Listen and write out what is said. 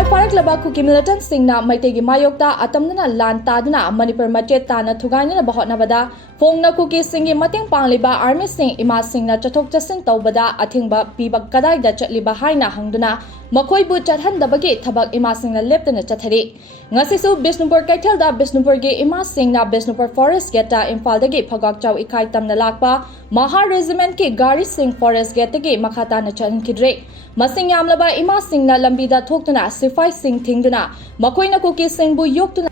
Pukai Parak Labaku Militant Singna Maitegi Mayokta Atamna Lan Tadna Manipur Machet Tana Tugana Bahot Nabada Fongna Kuki Singi Mating Pangliba Army Sing Ima Singna Chatok Jasin Taubada Atingba Piba Kadai da Chatliba Haina Hangduna Makoi Bu Chathan Dabagi Tabak Ima Singna Leptana Chathari Ngasisu Bisnupur Kaitelda Bisnupur Ge Ima Singna Bisnupur Forest Geta Infaldagi Pagak Chow Ikai Tamna Lakpa Maha Regiment Ki Gari Singh Forest Getagi Makhatana Chathankhidre Masing Yamlaba Ima Singna Lambida Toktuna Sifai Singh Thingduna Makoina Kuki Singh Bu Yoktuna